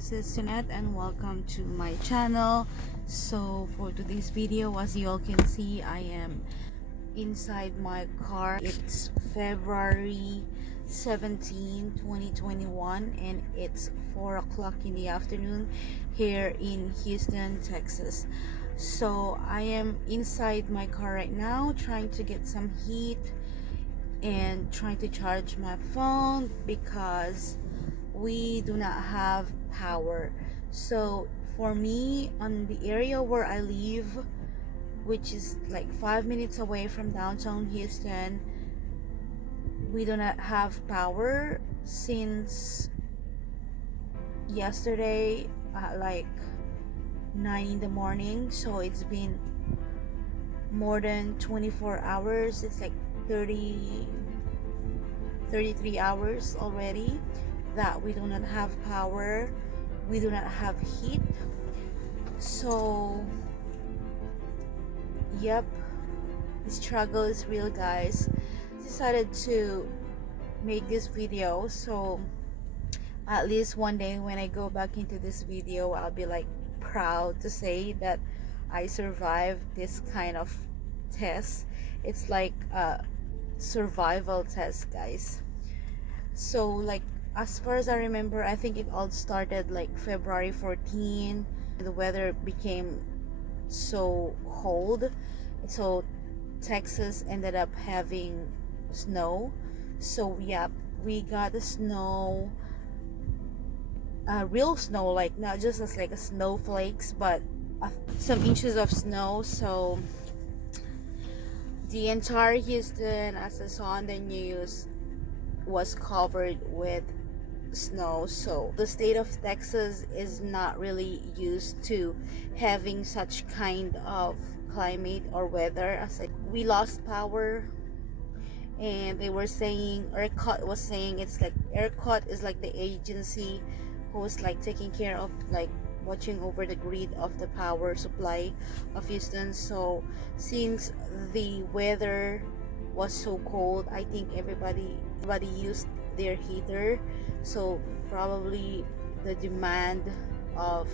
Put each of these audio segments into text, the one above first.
this is Tonette and welcome to my channel. So for today's video, as you all can see, I am inside my car. It's February 17, 2021 and it's 4 o'clock in the afternoon here in Houston, Texas. So I am inside my car right now trying to get some heat and trying to charge my phone because we do not have power. So for me, on the area where I live, which is like 5 minutes away from downtown Houston, we do not have power since yesterday at like 9 in the morning. So it's been more than 24 hours. It's like 33 hours already that we do not have power, we do not have heat. So yep, the struggle is real, guys. Decided to make this video so at least one day when I go back into this video, I'll be like proud to say that I survived this kind of test. It's like a survival test, guys. So like, as far as I remember, I think it all started like February 14. The weather became so cold, so Texas ended up having snow. So yeah, we got the snow, real snow, like not just as like a snowflakes, but some inches of snow. So the entire Houston, as I saw on the news, was covered with snow. So the state of Texas is not really used to having such kind of climate or weather. As we lost power, and they were saying, ERCOT was saying, it's like ERCOT is like the agency who's like taking care of like watching over the grid of the power supply of Houston. So since the weather was so cold, I think everybody used their heater, so probably the demand of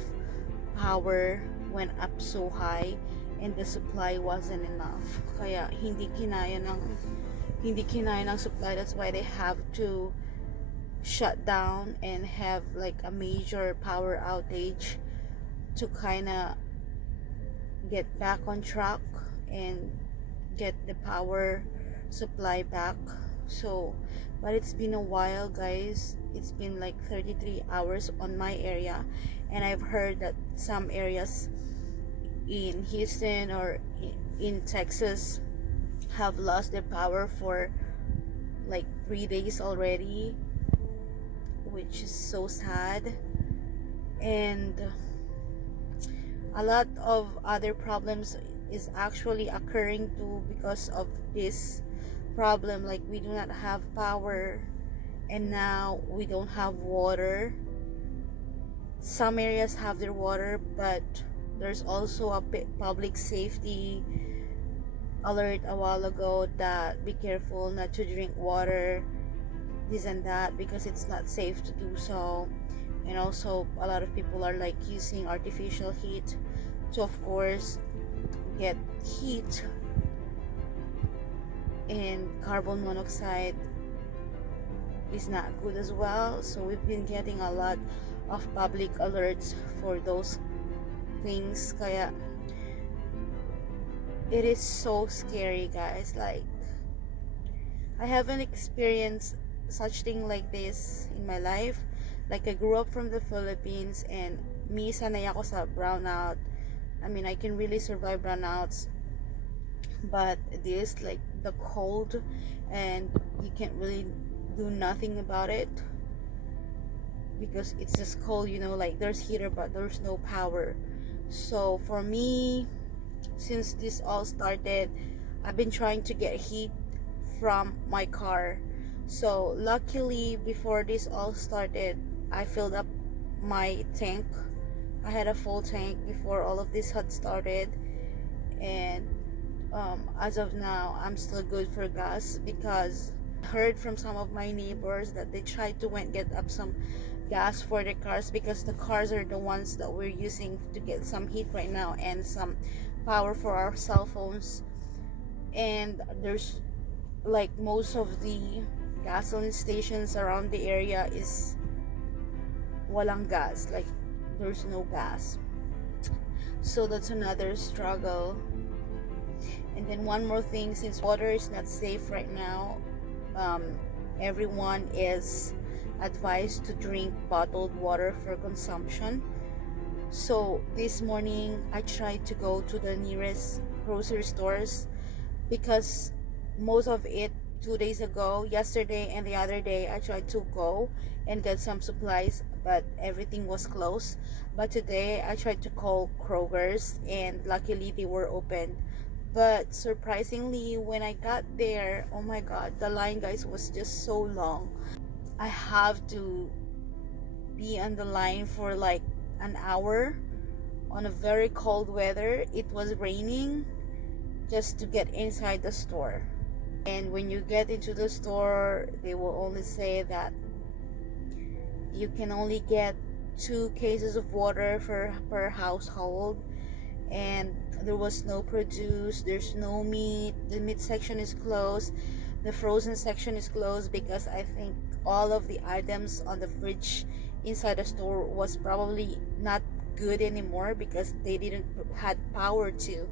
power went up so high and the supply wasn't enough, kaya hindi kinaya ng supply. That's why they have to shut down and have like a major power outage to kind of get back on track and get the power supply back. So but it's been a while, guys. It's been like 33 hours on my area, and I've heard that some areas in Houston or in Texas have lost their power for like 3 days already, which is so sad. And a lot of other problems is actually occurring too because of this problem. Like we do not have power, and now we don't have water. Some areas have their water, but there's also a public safety alert a while ago that be careful not to drink water, this and that, because it's not safe to do so. And also a lot of people are like using artificial heat to, of course, get heat, and carbon monoxide is not good as well. So we've been getting a lot of public alerts for those things, kaya it is so scary, guys. Like I haven't experienced such thing like this in my life. Like I grew up from the Philippines, and me sanay ako sa brownout. I mean, I can really survive brownouts, but this, like the cold, and you can't really do nothing about it because it's just cold, you know, like there's heater but there's no power. So for me, since this all started, I've been trying to get heat from my car. So luckily, before this all started, I filled up my tank. I had a full tank before all of this had started, and as of now, I'm still good for gas because I heard from some of my neighbors that they tried to get up some gas for the cars, because the cars are the ones that we're using to get some heat right now and some power for our cell phones. And there's like most of the gasoline stations around the area is walang gas, like there's no gas. So that's another struggle. And then one more thing, since water is not safe right now, everyone is advised to drink bottled water for consumption. So this morning I tried to go to the nearest grocery stores, because most of it 2 days ago, yesterday and the other day, I tried to go and get some supplies, but everything was closed. But today I tried to call Kroger's, and luckily they were open. But surprisingly, when I got there, oh my god, the line, guys, was just so long. I have to be on the line for like an hour on a very cold weather. It was raining, just to get inside the store. And when you get into the store, they will only say that you can only get 2 cases of water per household, and there was no produce, there's no meat, the meat section is closed, the frozen section is closed, because I think all of the items on the fridge inside the store was probably not good anymore, because they didn't had power to,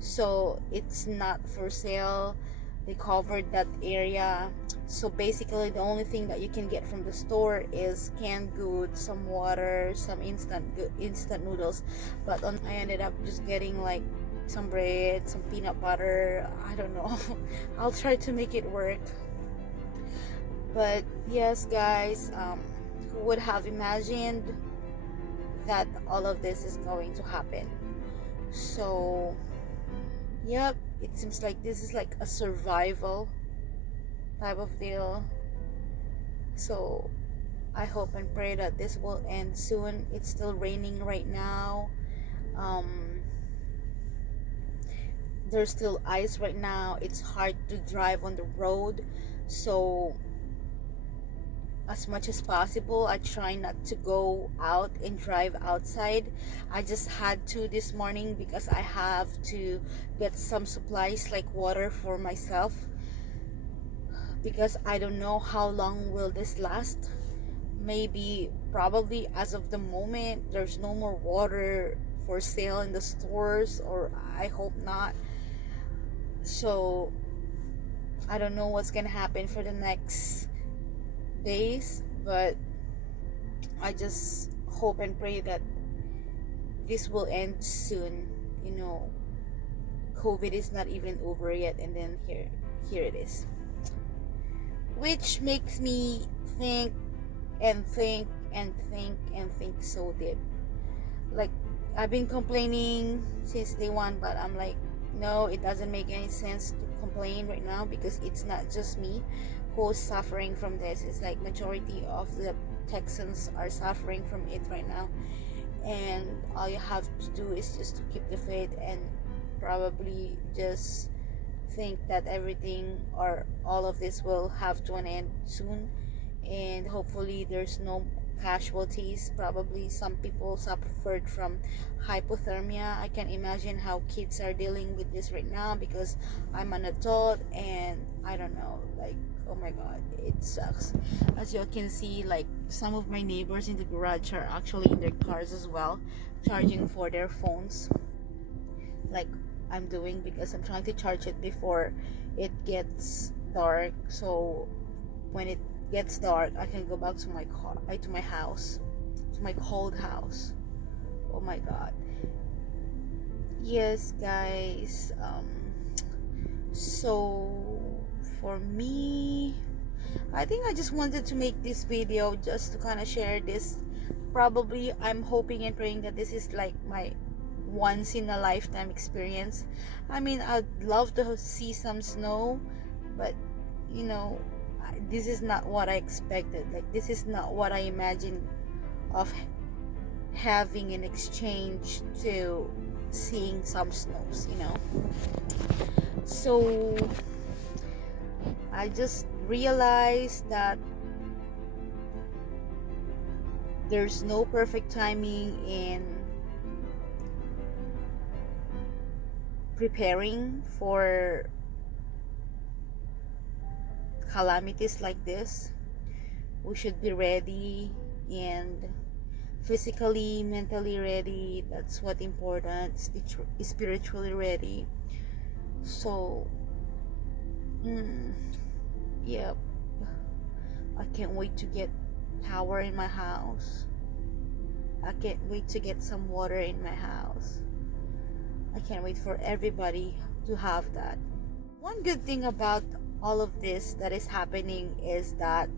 so it's not for sale. They covered that area. So basically the only thing that you can get from the store is canned goods, some water, some instant noodles. But I ended up just getting like some bread, some peanut butter, I don't know. I'll try to make it work. But yes, guys, who would have imagined that all of this is going to happen? So yep, it seems like this is like a survival type of deal. So I hope and pray that this will end soon. It's still raining right now. There's still ice right now. It's hard to drive on the road. So as much as possible, I try not to go out and drive outside. I just had to this morning, because I have to get some supplies like water for myself, because I don't know how long will this last. Maybe, probably as of the moment, there's no more water for sale in the stores, or I hope not. So I don't know what's gonna happen for the next days, but I just hope and pray that this will end soon. You know, COVID is not even over yet, and then here it is, which makes me think and think and think and think so deep. Like, I've been complaining since day one, but I'm like, no, it doesn't make any sense to complain right now, because it's not just me who's suffering from this. It's like majority of the Texans are suffering from it right now, and all you have to do is just to keep the faith and probably just think that everything or all of this will have to an end soon, and hopefully there's no casualties. Probably some people suffered from hypothermia. I can imagine how kids are dealing with this right now, because I'm an adult and I don't know, like, oh my god, it sucks. As you can see, like, some of my neighbors in the garage are actually in their cars as well, charging for their phones, like I'm doing, because I'm trying to charge it before it gets dark, so when it gets dark I can go back to my car, to my house, to my cold house. Oh my god. Yes, guys, so for me, I think I just wanted to make this video just to kind of share this. Probably I'm hoping and praying that this is like my once in a lifetime experience. I mean, I'd love to see some snow, but you know, this is not what I expected. Like, this is not what I imagined of having an exchange to seeing some snows, you know. So I just realized that there's no perfect timing in preparing for calamities like this. We should be ready and physically, mentally ready. That's what important. Spiritually ready. So yep, I can't wait to get power in my house. I can't wait to get some water in my house. I can't wait for everybody to have that. One good thing about all of this that is happening is that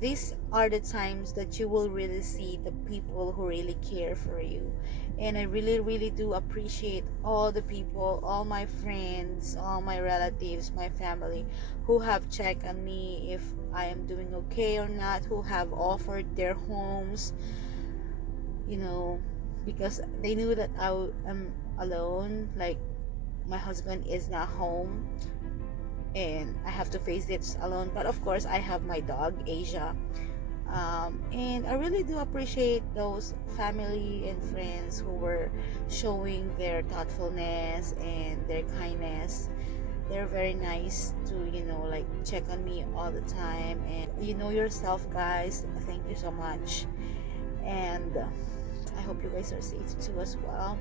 these are the times that you will really see the people who really care for you. And I really do appreciate all the people, all my friends, all my relatives, my family who have checked on me if I am doing okay or not, who have offered their homes, because they knew that I am alone, like my husband is not home and I have to face this alone. But of course, I have my dog, Asia. And I really do appreciate those family and friends who were showing their thoughtfulness and their kindness. They're very nice to, like check on me all the time. And you know yourself, guys. Thank you so much. And I hope you guys are safe too as well.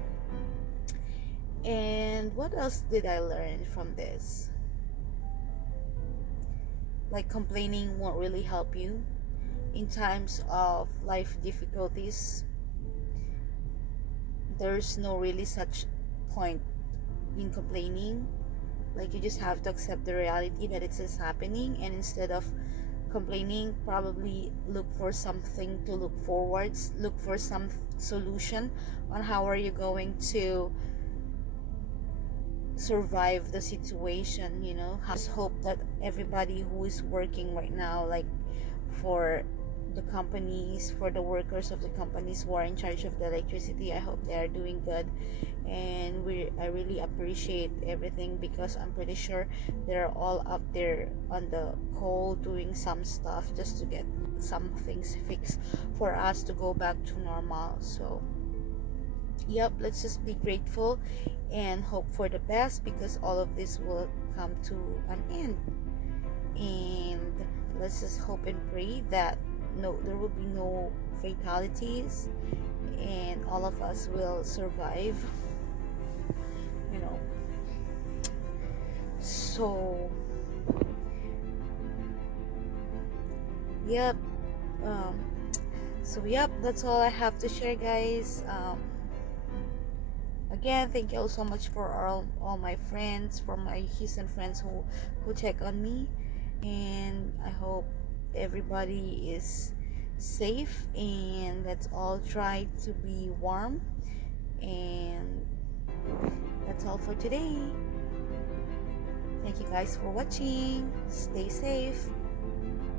And what else did I learn from this? Like, complaining won't really help you in times of life difficulties. There's no really such point in complaining. Like, you just have to accept the reality that it is happening, and instead of complaining, probably look for something to look forwards, look for some solution on how are you going to survive the situation. Just hope that everybody who is working right now, like for the companies, for the workers of the companies who are in charge of the electricity, I hope they are doing good. And I really appreciate everything, because I'm pretty sure they're all up there on the coal doing some stuff just to get some things fixed for us to go back to normal. So yep, let's just be grateful and hope for the best, because all of this will come to an end. And let's just hope and pray that there will be no fatalities and all of us will survive. So yep, that's all I have to share, guys. Again, thank you all so much for all my friends, for my Houston friends who check on me. And I hope everybody is safe, and let's all try to be warm. And that's all for today. Thank you guys for watching. Stay safe.